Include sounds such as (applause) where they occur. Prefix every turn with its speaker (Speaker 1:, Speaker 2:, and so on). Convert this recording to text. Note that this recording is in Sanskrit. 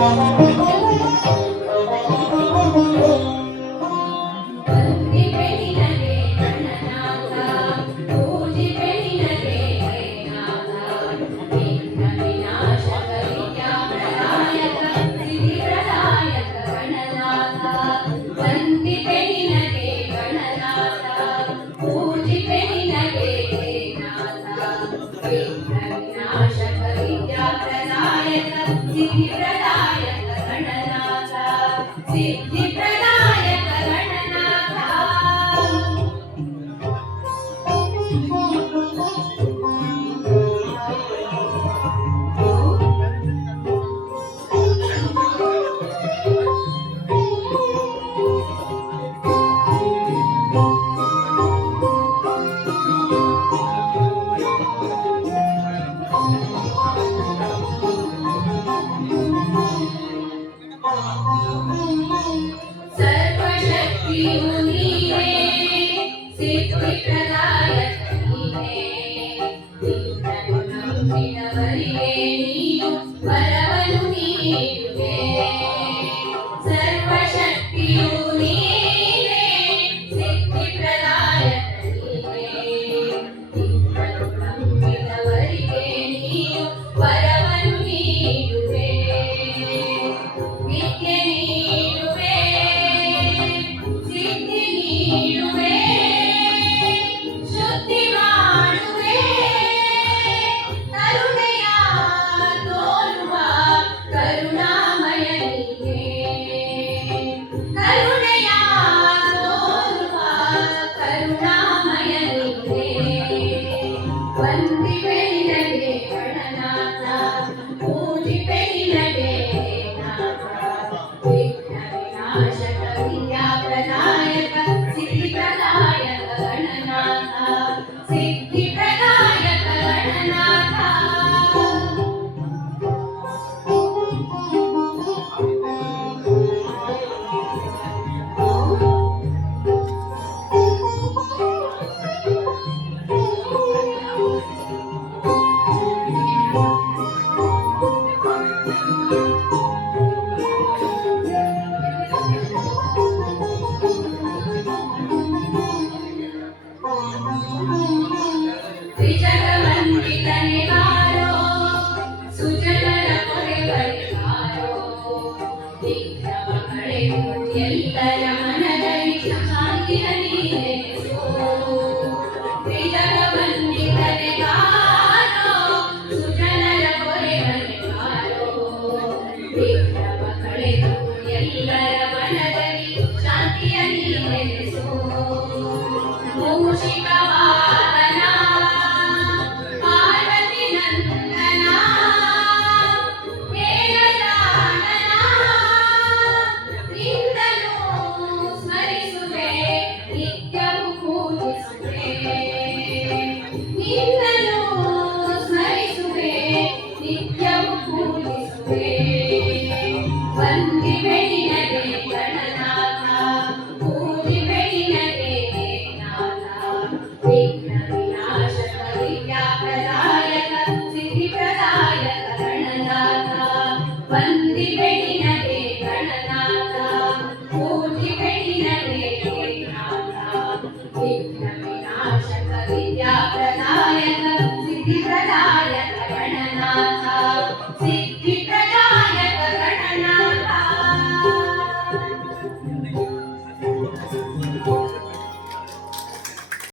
Speaker 1: want (laughs) to सिद्धिप्रदायक Gananatha Sarva Shakti Uni.
Speaker 2: वन्दे वेनिके कलानाथा पूजि वेनिके नाम्नाथा श्री कृष्णाय नन्दगिरि यात्रानाय सिद्धिप्रदा